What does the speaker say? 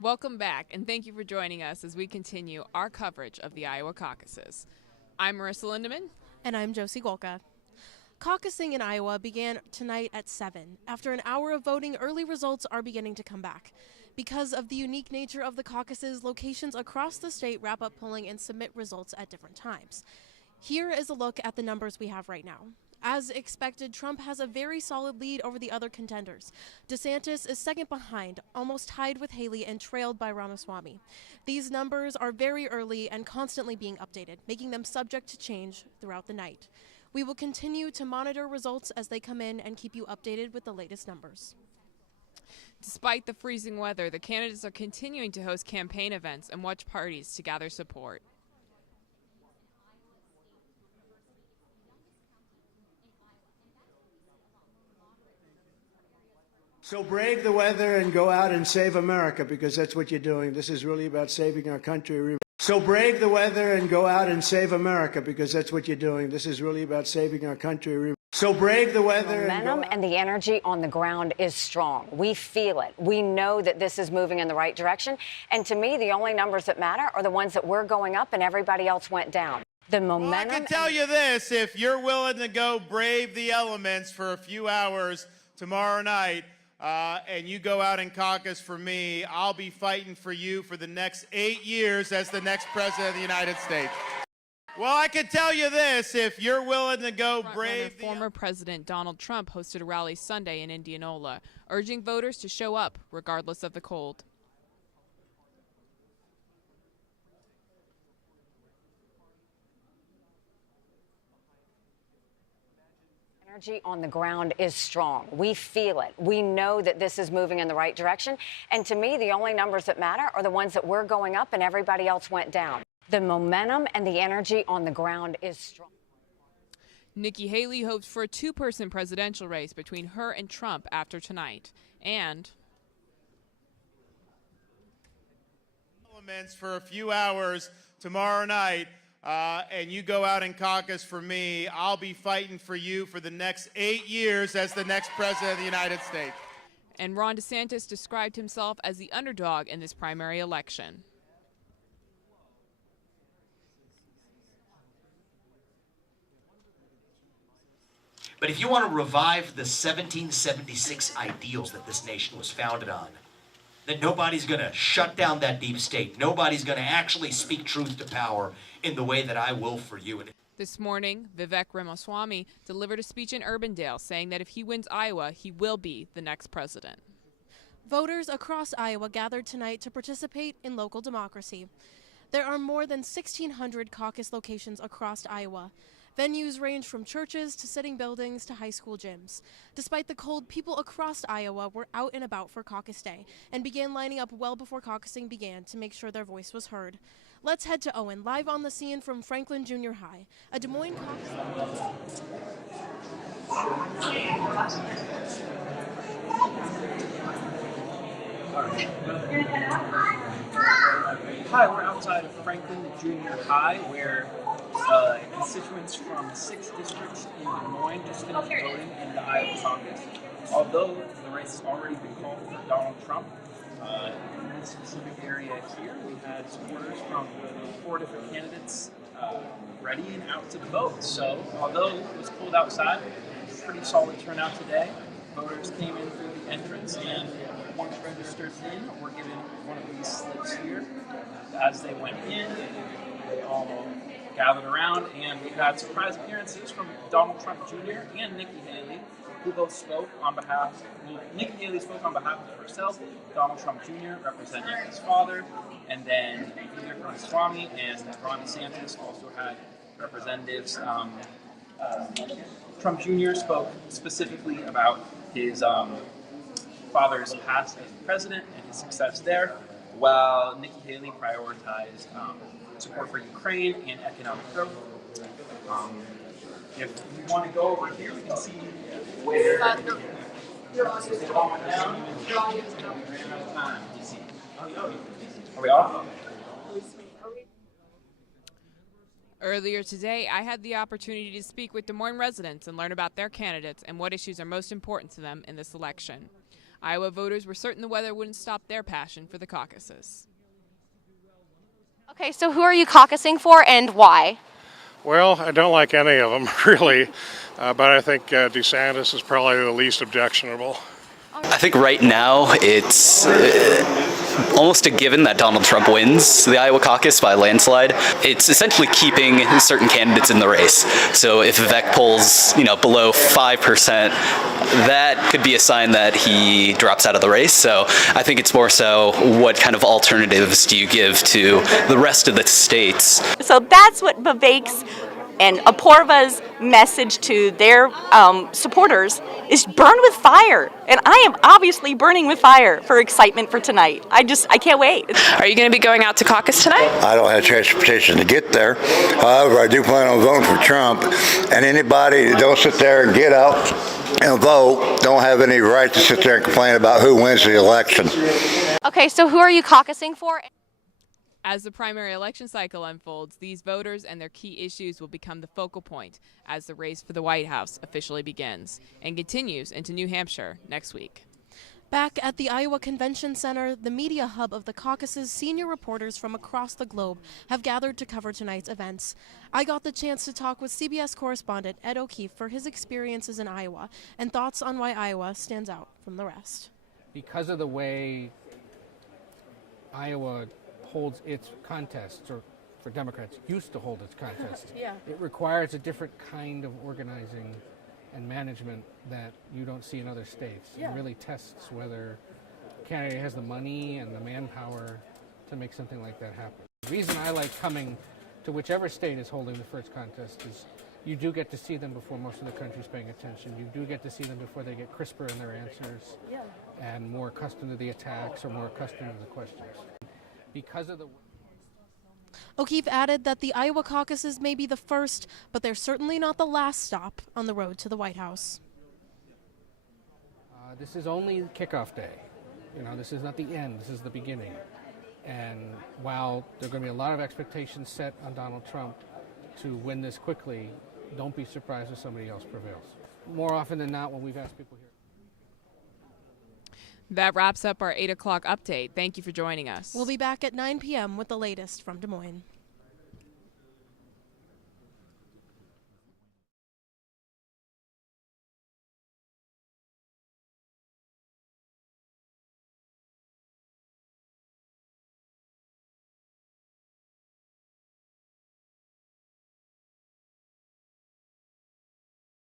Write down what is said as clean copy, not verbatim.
Welcome back, and thank you for joining us as we continue our coverage of the Iowa caucuses. I'm Marissa Lindeman. And I'm Josie Golka. Caucusing in Iowa began tonight at 7. After an hour of voting, early results are beginning to come back. Because of the unique nature of the caucuses, locations across the state wrap up polling and submit results at different times. Here is a look at the numbers we have right now. As expected, Trump has a very solid lead over the other contenders. DeSantis is second behind, almost tied with Haley and trailed by Ramaswamy. These numbers are very early and constantly being updated, making them subject to change throughout the night. We will continue to monitor results as they come in and keep you updated with the latest numbers. Despite the freezing weather, the candidates are continuing to host campaign events and watch parties to gather support. So brave the weather and go out and save America, because that's what you're doing. This is really about saving our country. So brave the weather and go out and save America, because that's what you're doing. This is really about saving our country. So brave the weather. Momentum and the energy on the ground is strong. We feel it. We know that this is moving in the right direction. And to me, the only numbers that matter are the ones that we're going up and everybody else went down. The momentum. Well, I can tell you this, if you're willing to go brave the elements for a few hours tomorrow night, and you go out and caucus for me, I'll be fighting for you for the next 8 years as the next president of the United States. Well, I can tell you this, if you're willing to go brave. Former President Donald Trump hosted a rally Sunday in Indianola, urging voters to show up regardless of the cold. Energy on the ground is strong. We feel it. We know that this is moving in the right direction. And to me, the only numbers that matter are the ones that we're going up and everybody else went down. The momentum and the energy on the ground is strong. Nikki Haley hopes for a two-person presidential race between her and Trump after tonight. And Elements for a few hours tomorrow night, and you go out and caucus for me, I'll be fighting for you for the next 8 years as the next president of the United States. And Ron DeSantis described himself as the underdog in this primary election. But if you want to revive the 1776 ideals that this nation was founded on, that nobody's going to shut down that deep state, nobody's going to actually speak truth to power in the way that I will for you. This morning, Vivek Ramaswamy delivered a speech in Urbandale saying that if he wins Iowa, he will be the next president. Voters across Iowa gathered tonight to participate in local democracy. There are more than 1,600 caucus locations across Iowa. Venues range from churches to sitting buildings to high school gyms. Despite the cold, people across Iowa were out and about for caucus day and began lining up well before caucusing began to make sure their voice was heard. Let's head to Owen, live on the scene from Franklin Junior High, a Des Moines caucus. Hi, we're outside of Franklin Junior High, where constituents from 6 districts in Des Moines just finished voting in the Iowa Caucus. Although the race has already been called for Donald Trump, in this specific area here, we had supporters from 4 different candidates ready and out to vote. So, although it was cold outside, it was a pretty solid turnout today. Voters came in through the entrance, and once registered in, were given one of these slips here. As they went in, they all gathered around, and we had surprise appearances from Donald Trump Jr. and Nikki Haley, who both spoke on behalf. Nikki Haley spoke on behalf of herself, Donald Trump Jr. representing his father, and then Vivek Ramaswamy and Ron DeSantis also had representatives. Trump Jr. spoke specifically about his father's past as president and his success there, while Nikki Haley prioritized support for Ukraine and economic growth. If you want to go over here, we can see where they all went down. Are we off? Earlier today, I had the opportunity to speak with Des Moines residents and learn about their candidates and what issues are most important to them in this election. Iowa voters were certain the weather wouldn't stop their passion for the caucuses. Okay, so who are you caucusing for and why? Well, I don't like any of them, really, but I think DeSantis is probably the least objectionable. I think right now it's almost a given that Donald Trump wins the Iowa caucus by a landslide. It's essentially keeping certain candidates in the race. So if Vivek polls, below 5%, that could be a sign that he drops out of the race. So I think it's more so what kind of alternatives do you give to the rest of the states? So that's what Vivek's and Apoorva's message to their supporters is burn with fire. And I am obviously burning with fire for excitement for tonight. I can't wait. Are you going to be going out to caucus tonight? I don't have transportation to get there. However, I do plan on voting for Trump. And anybody that don't sit there and get out and vote don't have any right to sit there and complain about who wins the election. Okay, so who are you caucusing for? As the primary election cycle unfolds, these voters and their key issues will become the focal point as the race for the White House officially begins and continues into New Hampshire next week. Back at the Iowa Convention Center, the media hub of the caucus's senior reporters from across the globe have gathered to cover tonight's events. I got the chance to talk with CBS correspondent Ed O'Keefe for his experiences in Iowa and thoughts on why Iowa stands out from the rest. Because of the way Iowa holds its contests, or for Democrats, used to hold its contests. It requires a different kind of organizing and management that you don't see in other states. It really tests whether a candidate has the money and the manpower to make something like that happen. The reason I like coming to whichever state is holding the first contest is you do get to see them before most of the country's paying attention. You do get to see them before they get crisper in their answers and more accustomed to the attacks or more accustomed to the questions. Because of the O'Keefe added that the Iowa caucuses may be the first, but they're certainly not the last stop on the road to the White House. This is only kickoff day. This is not the end. This is the beginning. And while there are going to be a lot of expectations set on Donald Trump to win this quickly, don't be surprised if somebody else prevails. More often than not, when we've asked people here. That wraps up our 8 o'clock update. Thank you for joining us. We'll be back at 9 p.m. with the latest from Des Moines.